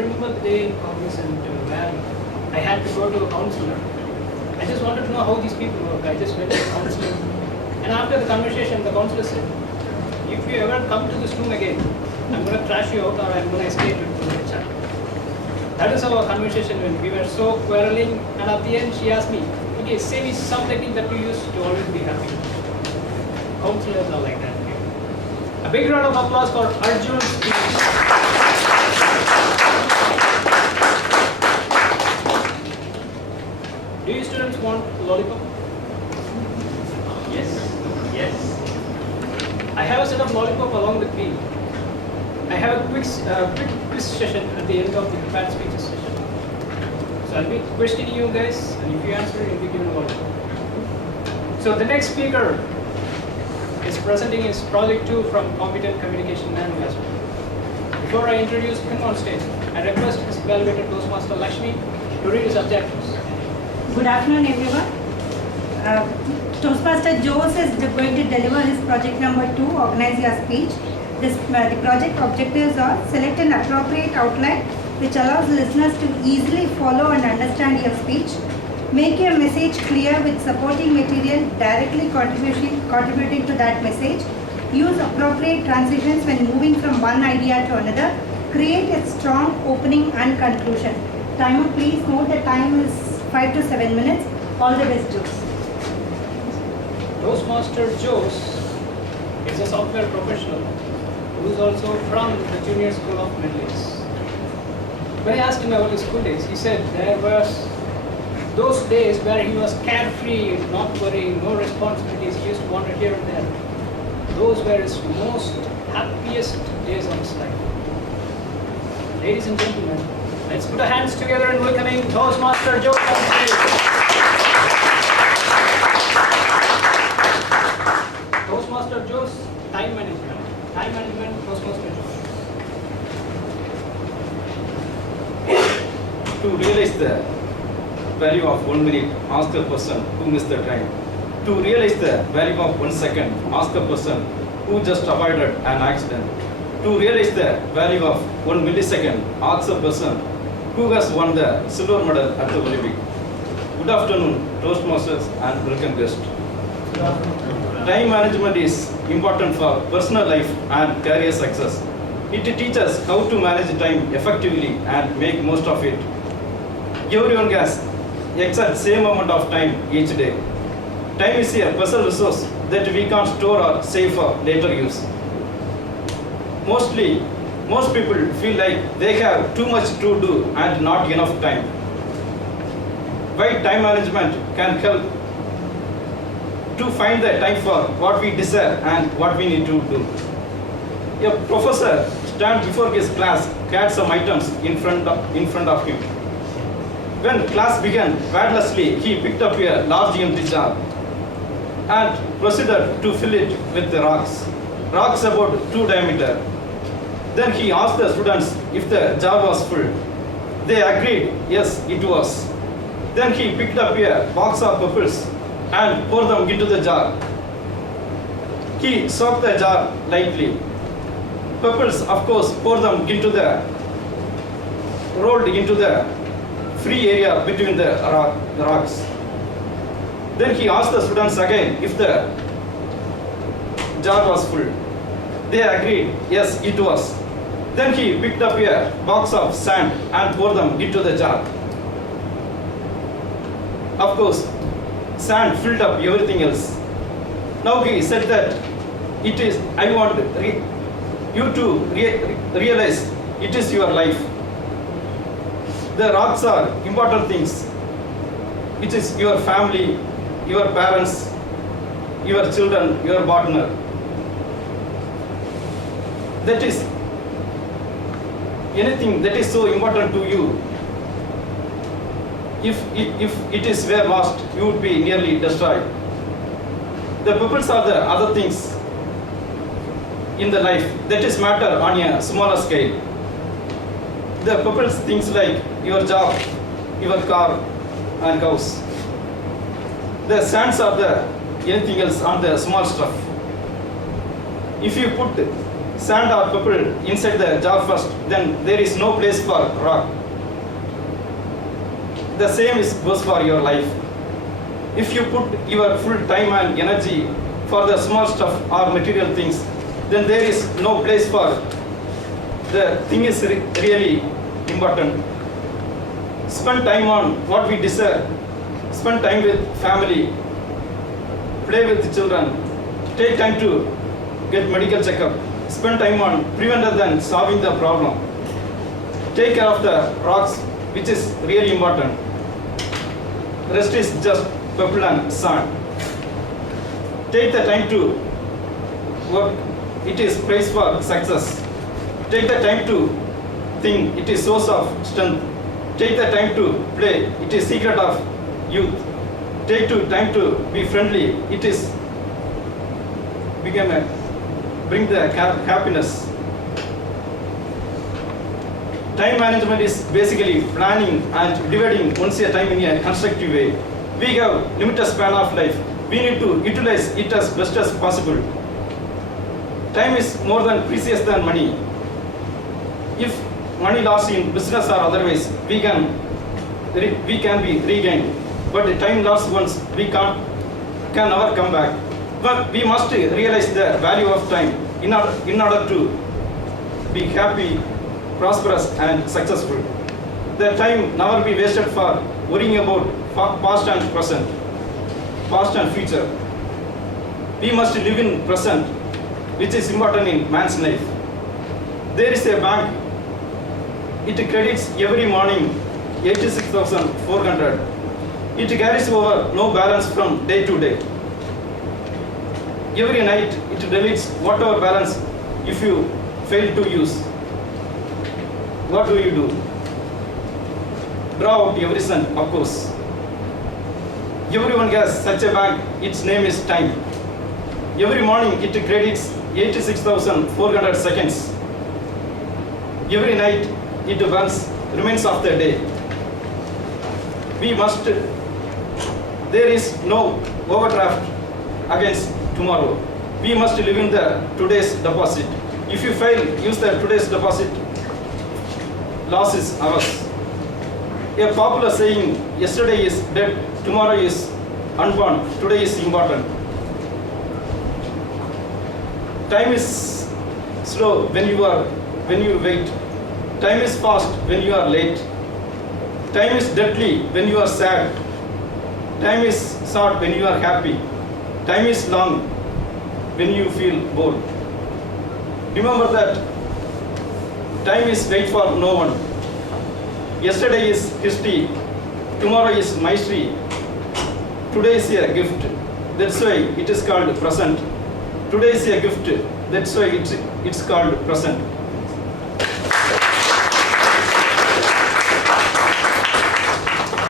remember the day in Cognizant where I had to go to a counselor. I just wanted to know how these people work. I just went to the counselor. And after the conversation, the counselor said, if you ever come to this room again, I'm going to trash you out or I'm going to escape it to the chat. That is how our conversation went. We were so quarreling, and at the end she asked me, okay, say me some technique that you use to always be happy. Counselors are like that. Okay. A big round of applause for Arjun. Do you students want lollipop? Yes. Yes. I have a set of lollipop along with me. I have a quick quiz session at the end of the prepared speeches session. So I'll be questioning you guys, and if you answer, you'll be given a lollipop. So the next speaker is presenting his project 2 from Competent Communication Management. Before I introduce him on stage, I request his evaluator Toastmaster Lakshmi to read his objectives. Good afternoon, everyone. Toastmaster Jose is going to deliver his project number 2, Organize Your Speech. The project objectives are: select an appropriate outline which allows listeners to easily follow and understand your speech. Make your message clear with supporting material directly contributing to that message. Use appropriate transitions when moving from one idea to another. Create a strong opening and conclusion. Timer, please note the time is 5 to 7 minutes. All the best, Jose. Toastmaster Jose is a software professional who is also from the Junior School of Middle East. When I asked him about his school days, he said there was those days where he was carefree, not worrying, no responsibilities. He used to wander here and there. Those were his most happiest days of his life. Ladies and gentlemen, let's put our hands together in welcoming Toastmaster Jose on stage. Toastmaster Jose, time management. Time management, Toastmaster Jose. To realize the value of 1 minute, ask a person who missed the train. To realize the value of 1 second, ask a person who just avoided an accident. To realize the value of 1 millisecond, ask a person who has won the silver medal at the Olympic. Good afternoon, Toastmasters and welcome guests. Time management is important for personal life and career success. It teaches how to manage time effectively and make most of it. Everyone has exact same amount of time each day. Time is a precious resource that we can't store or save for later use. Most people feel like they have too much to do and not enough time. Why time management can help to find the time for what we desire and what we need to do. A professor stands before his class, had some items in front of him. When class began, carelessly he picked up a large empty jar and proceeded to fill it with the rocks about 2 diameter. Then he asked the students if the jar was full. They agreed, yes, it was. Then he picked up a box of pebbles and poured them into the jar. He soaked the jar lightly. Pebbles, of course, rolled into the free area between the rocks. Then he asked the students again if the jar was full. They agreed, yes, it was. Then he picked up a box of sand and poured them into the jar. Of course, sand filled up everything else. Now he said that I want you to realize it is your life. The rocks are important things, which is your family, your parents, your children, your partner. That is anything that is so important to you. If it is were lost, you would be nearly destroyed. The pebbles are the other things in the life that is matter on a smaller scale. The pebbles, things like your job, your car and house. The sands are the anything else on the small stuff. If you put sand or pebble inside the jar first, then there is no place for rock. The same goes for your life. If you put your full time and energy for the small stuff or material things, then there is no place for the thing is really important. Spend time on what we desire. Spend time with family. Play with children. Take time to get medical checkup. Spend time on prevent rather than solving the problem. Take care of the rocks, which is really important. Rest is just pebble and sand. Take the time to work. It is price for success. Take the time to think. It is source of strength. Take the time to play. It is secret of youth. Take the time to be friendly. It is bring the happiness. Time management is basically planning and dividing one's time in a constructive way. We have limited span of life. We need to utilize it as best as possible. Time is more than precious than money. If money lost in business or otherwise, we can be regained. But the time lost once, we can never come back. But we must realize the value of time in order to be happy, prosperous and successful. The time never be wasted for worrying about past and present, past and future. We must live in present, which is important in man's life. There is a bank. It credits every morning 86,400. It carries over no balance from day to day. Every night it deletes whatever balance if you fail to use. What do you do? Draw out every cent, of course. Everyone has such a bank. Its name is time. Every morning it credits 86,400 seconds. Every night it burns remains of the day. There is no overdraft against tomorrow. We must live in the today's deposit. If you fail, use the today's deposit. Loss is ours. A popular saying, yesterday is dead, tomorrow is unborn, today is important. Time is slow when you wait. Time is fast when you are late. Time is deadly when you are sad. Time is short when you are happy. Time is long when you feel bored. Remember that time is wait for no one. Yesterday is history. Tomorrow is mystery. Today is a gift. That's why it is called present. Today is a gift. That's why it's called present.